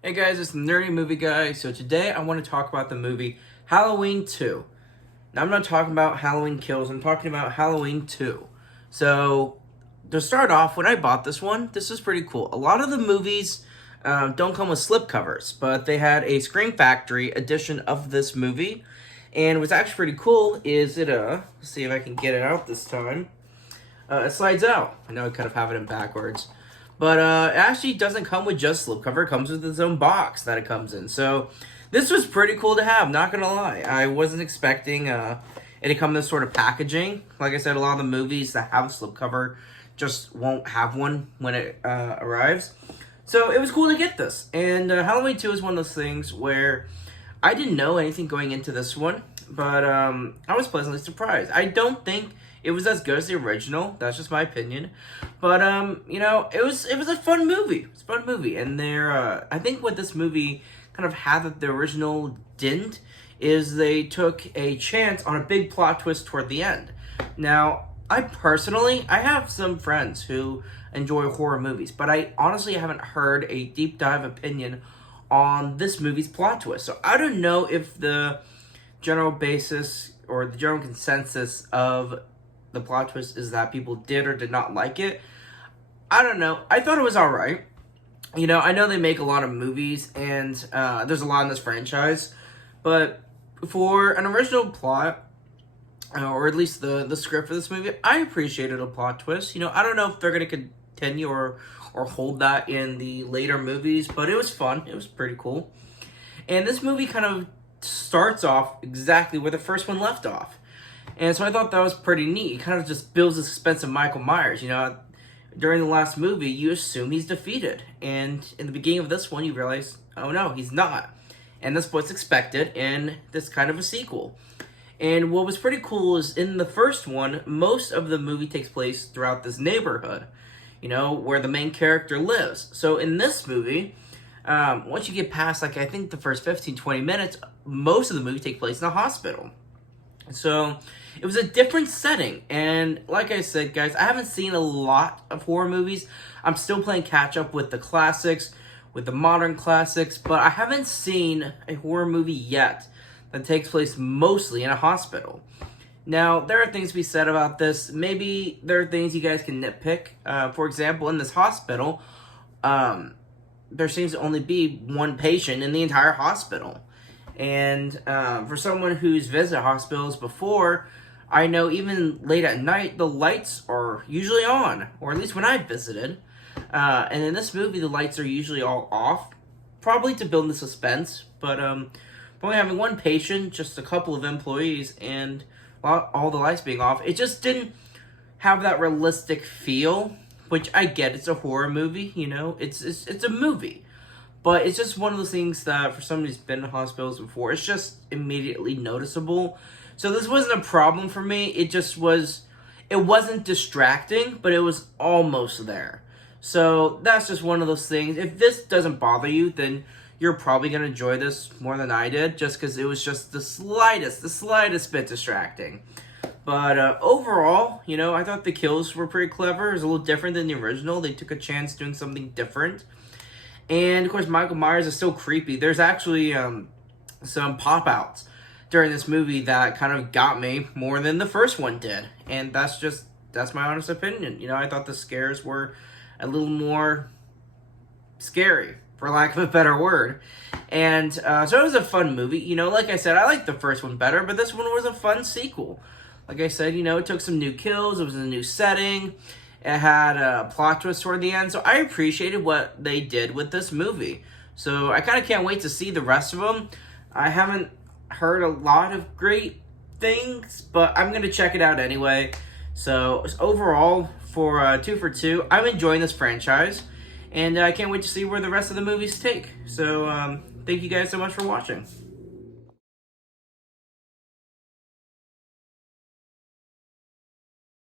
Hey guys, it's the Nerdy Movie Guy. So today I want to talk about the movie Halloween 2. Now I'm not talking about Halloween Kills, I'm talking about Halloween 2. So to start off, when I bought this one, this is pretty cool. A lot of the movies don't come with slipcovers, but they had a Scream Factory edition of this movie. And what's actually pretty cool is let's see if I can get it out this time. It slides out. I know I kind of have it in backwards. But it actually doesn't come with just slipcover. It comes with its own box that it comes in. So this was pretty cool to have, not going to lie. I wasn't expecting it to come in this sort of packaging. Like I said, a lot of the movies that have a slipcover just won't have one when it arrives. So it was cool to get this. And Halloween 2 is one of those things where I didn't know anything going into this one. But I was pleasantly surprised. I don't think it was as good as the original. That's just my opinion. But it was a fun movie. It's a fun movie, and I think what this movie kind of had that the original didn't is they took a chance on a big plot twist toward the end. Now, I have some friends who enjoy horror movies, but I honestly haven't heard a deep dive opinion on this movie's plot twist. So I don't know if the general basis or the general consensus of the plot twist is that people did or did not like it. I don't know. I thought it was alright. I know they make a lot of movies, and there's a lot in this franchise, but for an original plot, or at least the script for this movie, I appreciated a plot twist. I don't know if they're going to continue or hold that in the later movies, but it was fun. It was pretty cool. And this movie kind of starts off exactly where the first one left off. And so I thought that was pretty neat. It kind of just builds the suspense of Michael Myers. During the last movie, you assume he's defeated. And in the beginning of this one, you realize, oh no, he's not. And that's what's expected in this kind of a sequel. And what was pretty cool is in the first one, most of the movie takes place throughout this neighborhood, where the main character lives. So in this movie, once you get past, I think the first 15, 20 minutes, most of the movie takes place in a hospital. So it was a different setting, and like I said, guys, I haven't seen a lot of horror movies. I'm still playing catch up with the classics, with the modern classics, but I haven't seen a horror movie yet that takes place mostly in a hospital. Now, there are things to be said about this. Maybe there are things you guys can nitpick. For example, in this hospital, there seems to only be one patient in the entire hospital. And for someone who's visited hospitals before, I know even late at night, the lights are usually on, or at least when I visited. And in this movie, the lights are usually all off, probably to build the suspense. But only having one patient, just a couple of employees, and all the lights being off, it just didn't have that realistic feel, which I get. It's a horror movie, it's a movie. But it's just one of those things that for somebody who's been in hospitals before, it's just immediately noticeable. So this wasn't a problem for me. It wasn't distracting, but it was almost there. So that's just one of those things. If this doesn't bother you, then you're probably going to enjoy this more than I did, just because it was just the slightest bit distracting. But overall, I thought the kills were pretty clever. It was a little different than the original. They took a chance doing something different. And, of course, Michael Myers is still creepy. There's actually some pop-outs during this movie that kind of got me more than the first one did. And that's my honest opinion. I thought the scares were a little more scary, for lack of a better word. And so it was a fun movie. Like I said, I liked the first one better, but this one was a fun sequel. Like I said, it took some new kills. It was in a new setting. It had a plot twist toward the end, so I appreciated what they did with this movie. So I kind of can't wait to see the rest of them. I haven't heard a lot of great things, but I'm going to check it out anyway. So overall, for 2 for 2, I'm enjoying this franchise, and I can't wait to see where the rest of the movies take. So thank you guys so much for watching.